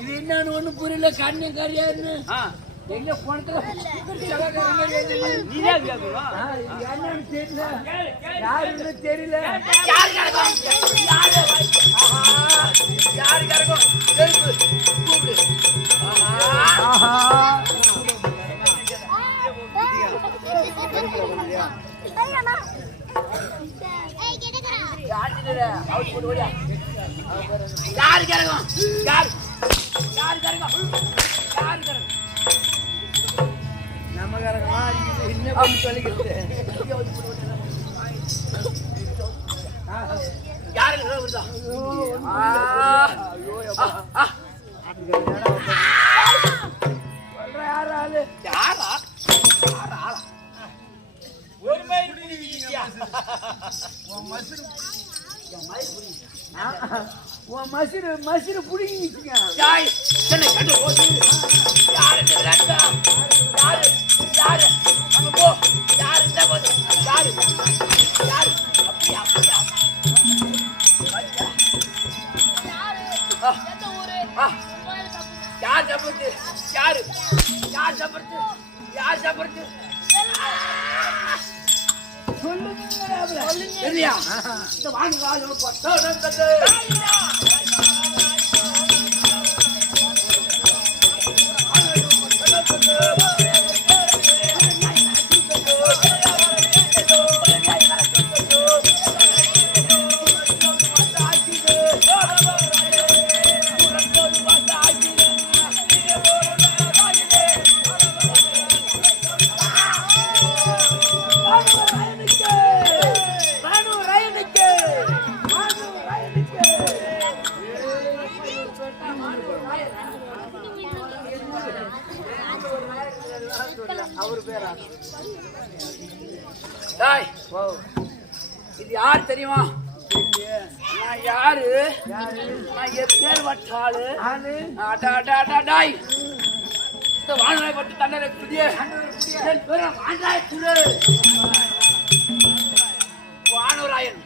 இது என்னன்னு ஒண்ணு புரியல. கண்ணு கரியாருன்னு எங்க போனதுல என்னன்னு தெரியல, யாருன்னு தெரியல. யாரு கரகம், யாரு யாரு கரகம், யாரு கரகம், நம்ம கரகமா என்ன பண்ணி சொல்லிக்கிறது. யாரு யாரா ஒரு மசிறு மசிறு புடிங்கிச்சுங்க. யாரு யாரு யாரு அங்க போ, யாரு இந்த போது, யாரு யாரு அப்படியா அப்படியா யார் சாப்பிடுது, யாரு யார் சாப்பிடுது, யார் சாப்பிடுது சொல்லுங்க இல்லையா? இந்த வாங்க இது யார் தெரியுமா? நான் யாரு, நான் எப்பேர் வட்டாளு. இந்த வாழை பட்டு தண்டனை புதிய வானவராயன்.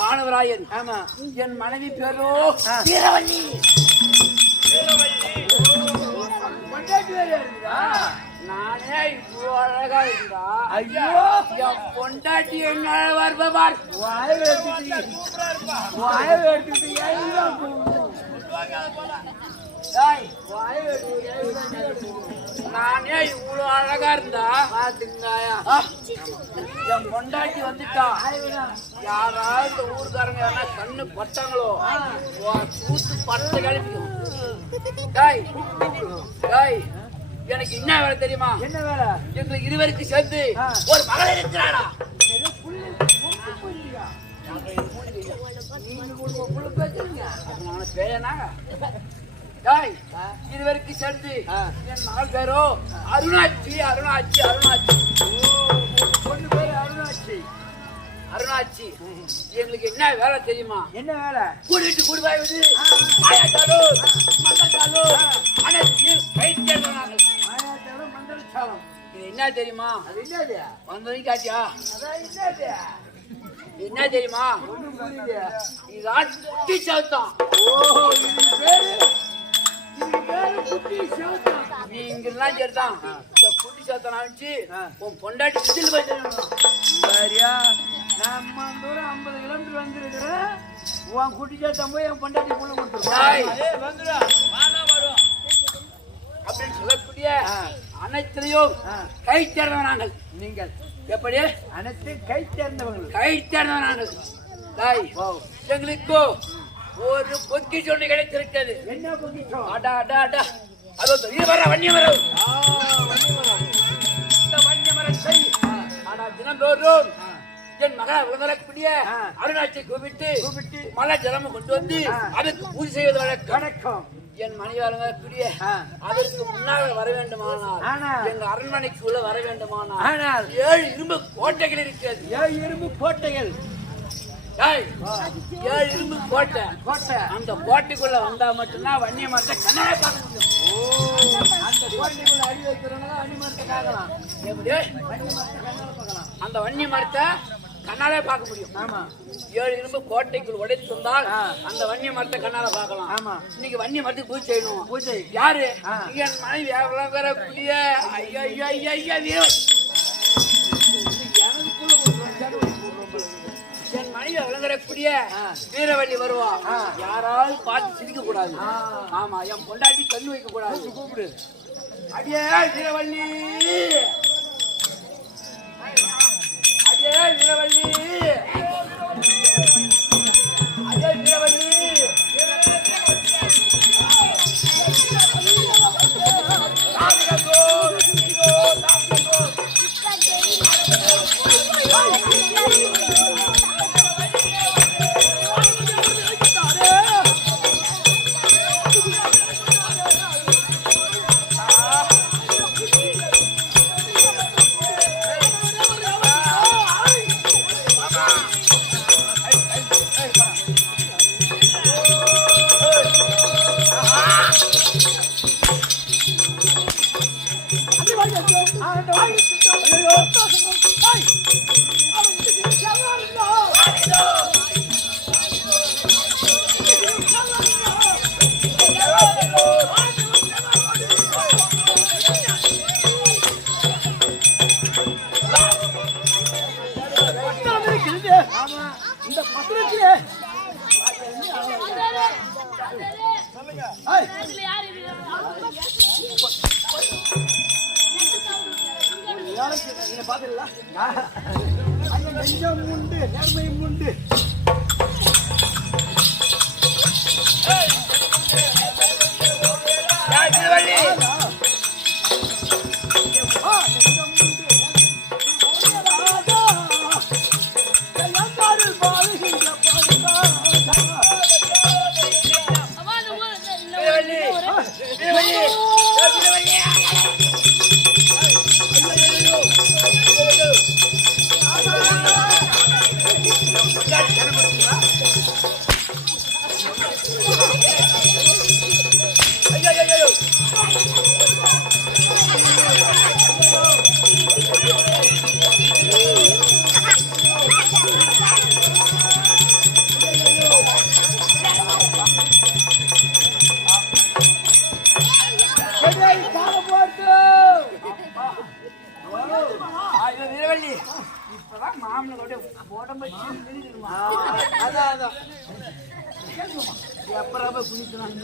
வானவராயன். ஆமா, என் மனைவி பேரோ வீரவல்லி. நானே இவ்வளோ அழகா இருந்தா ஐயோ என் பொண்டாட்டி என்ன வருவார். நானே இவ்வளோ அழகா இருந்தா பாத்துங்கயா, என் பொண்டாட்டி வந்துட்டா யாராவது ஊருக்காரங்க யாரா கண்ணு பட்டாங்களோ கூத்து பட்டு கழிப்பிக்கும். எனக்கு என்ன வேலை தெரியுமா? என்ன வேலை? எங்களுக்கு இருவருக்கு சேர்ந்து ஒரு மகள் இருக்கிறாடா. இருவருக்கு சேர்ந்து என் மகள் பேரோ அருணாட்சி. அருணாட்சி அருணாட்சி பொண்ணு பேரு அருணாட்சி. அருணாட்சி எங்களுக்கு என்ன வேலை தெரியுமா? என்ன வேலை? கூட்டிட்டு குடிவாய்வது இது என்ன தெரியுமா? வந்ததையும் காட்டியா? என்ன தெரியுமா? இதுதான் குட்டி சவுத்தம். நீங்கெல்லாம் சரிதான். இந்த குட்டி சவுத்தம் ஆச்சு உன் பொண்டாட்டி குட்டியில் போய் சரியா? நம்ம தூரம் 50 கிலோமீட்டர் வந்துருக்கிறேன். உன் குட்டி சவுத்தம் போய் என் பொண்டாட்டி புள்ள கொடுத்துருவோம் அப்படின்னு சொல்லக்கூடிய அனைத்திலையும் கை சேர்ந்தவன் நாங்கள். நீங்கள் எப்படி? அனைத்து கை சேர்ந்தவர்கள். கை சேர்ந்தவன் நாங்கள். எங்களுக்கு ஒரு பொக்கிஷம் ஒன்று கிடைத்திருக்கிறது. என்ன பொக்கிஷம்? அடா அடா அடா, அது வர வன்னியமரம். தினந்தோறும் என் மகன் விளங்கக்கூடிய அருணாட்சியை கூப்பிட்டு மலை ஜலமும் கொண்டு வந்து அதற்கு பூஜை செய்வது வழக்கம். என் மனைவி வழங்கக்கூடிய அதற்கு முன்னால் வர வேண்டுமானால் எங்க அரண்மனைக்குள்ள வர வேண்டுமானால் 7 இரும்பு கோட்டைகள் இருக்கிறது. 7 இரும்பு கோட்டைகள். 7 இரும்பு கோட்டை. அந்த கோட்டைக்குள்ள வந்தா மட்டும்தான் வன்னிய மரத்தை கண்ணாலே பார்க்க முடியும். அந்த கோட்டைக்குள்ள அடி வைக்கிறவங்க வன்னி மரத்தை பார்க்கலாம். எப்படி வன்னி மரத்தை கண்ணால பார்க்கலாம். அந்த வன்னி மரத்தை கண்ணாலே பார்க்க முடியும். ஆமா. 7 இரும்பு கோட்டைக்குள் உடைத்து வந்தால் அந்த வன்னிய மரத்தை கண்ணால பார்க்கலாம். ஆமா. இன்னைக்கு வன்னிய மரத்துக்கு பூஜை செய்யணும். பூஜை யாரு? என் மனைவி விளங்கக்கூடிய ஐயா ஐயா ஐயா ஐயா என் மனைவி விளங்கக்கூடிய வீரவள்ளி வருவா. யாராவது பார்த்து சிரிக்க கூடாது. ஆமா, என் பொண்டாட்டி கண்ணு வைக்க கூடாது. கூப்பிடு. அடியே வீரவள்ளி, அடியே வீரவள்ளி, அடியே வீரவள்ளி. இந்த பத்திரத்திலே நெஞ்சம் உண்டு, நேர்மையும் உண்டு. இப்பதான் மாமனோட உடம்பு அதான் எப்பறாம குளிக்கலாம்.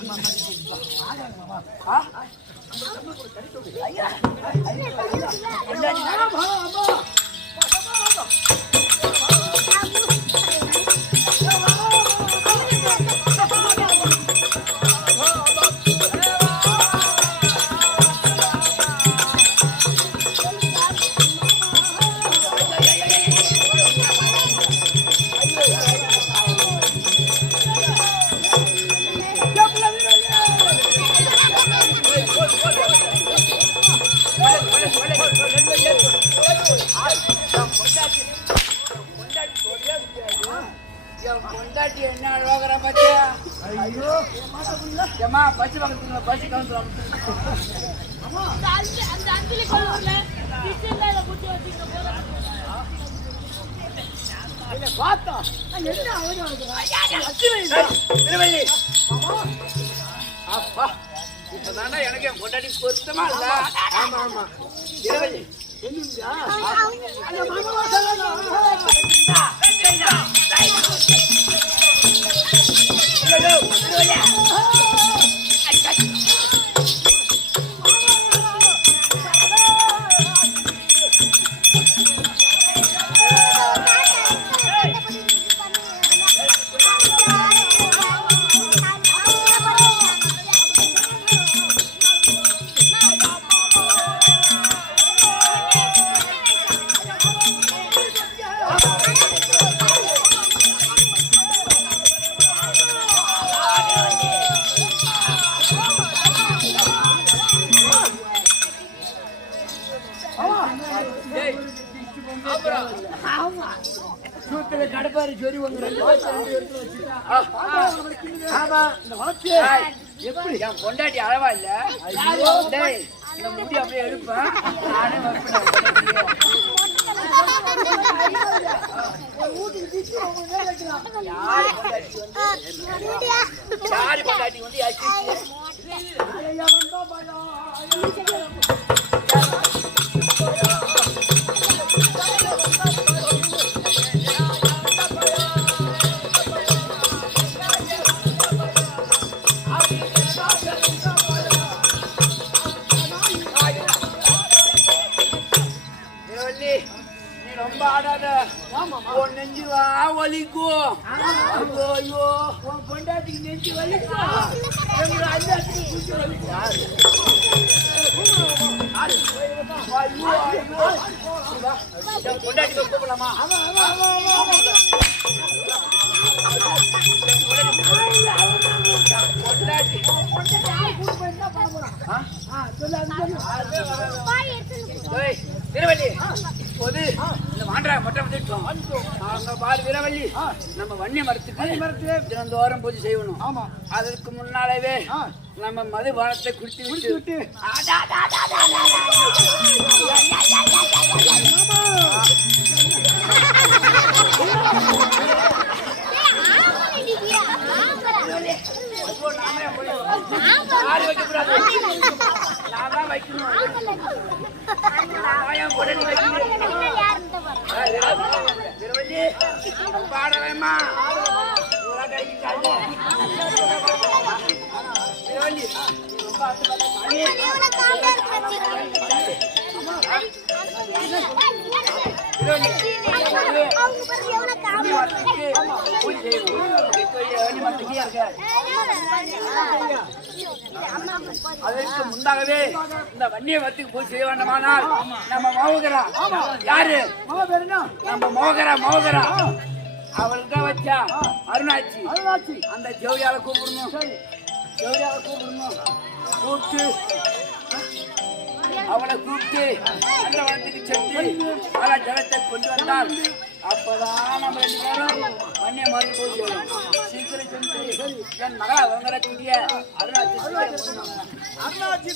பொண்டாட்டி என்ன அழகார பாத்தியா? ஐயோ ஏமா பச்சை பக்கத்துல பச்சை கவுந்துரும். அந்த அஞ்சலி கொள்ளுல கிச்சன்ல குச்சி வச்சிங்க போற. இல்ல பாத்தா என்ன அழகா இருக்கு. திருவள்ளி அப்பா இப்பதானே எனக்கு என் பொண்டாட்டி பொருத்தமா இல்ல. ஆமா ஆமா திருவள்ளி என்னடா அந்த மாமா டேய், அப்புறம் சூத்துல கடப்பாரு சொறி உங்க 2 இடத்துல வச்சுட்டா. ஆமா இந்த வளர்ச்சி டேய், எப்படி என் பொண்டாட்டி அளவா இல்ல. டேய் இந்த முடி அப்படியே எடுப்பேன், நானே வைப்பேன். யாரு பொண்டாட்டி வந்து அடிச்சு நீ ரொம்ப ஆடாத, உன் நெஞ்சுலாம் வலிக்கும். ஐயோ ஐயோ, உன் பொண்டாட்டிக்கு நெஞ்சு வலிக்கும். எங்க அண்ணாத்துக்கு குச்சி வலிக்கும். ஐயோ ஐயோ, என் பொண்டாட்டி கூப்பிடலாமா? பொண்டாட்டி ஏய், வீரவல்லி, இப்போது இந்த மாண்டா மொட்டை வந்துட்டோம். நாங்க பாரு வீரவல்லி, நம்ம வன்னி மரத்துக்கு தினந்தோறும் பூஜை செய்யணும். ஆமா அதற்கு முன்னாலவே நம்ம மதுபானத்தை குடித்து விட்டு யாரு வைக்கக்கூடாது, நான் தான் வைக்கணும். நான் என் பொண்டாட்டி வைக்கணும். வீரவல்லி, பாடவேமா வீரவல்லி, அதற்கு முன்னாகவே இந்த வன்னிய வத்துக்கு போய் செய்ய வேண்டுமானால் நம்ம மோகரா யாரு நம்ம மோகரா அவள்கிட்ட வச்சா அருணாச்சி அந்த ஜோதியால கூப்பிடணும். கூப்பிட்டு அவளை கூப்பிட்டு அந்த வனத்துக்கு சென்று பல ஜலத்தை கொண்டு வந்தால் அப்பதான் நம்ம 2 பேரும் வன்னிய மருந்து போய் செய்யணும். சீக்கிரம் சென்று என் மகளா வாங்கக்கூடிய அருணாச்சி அருணாச்சி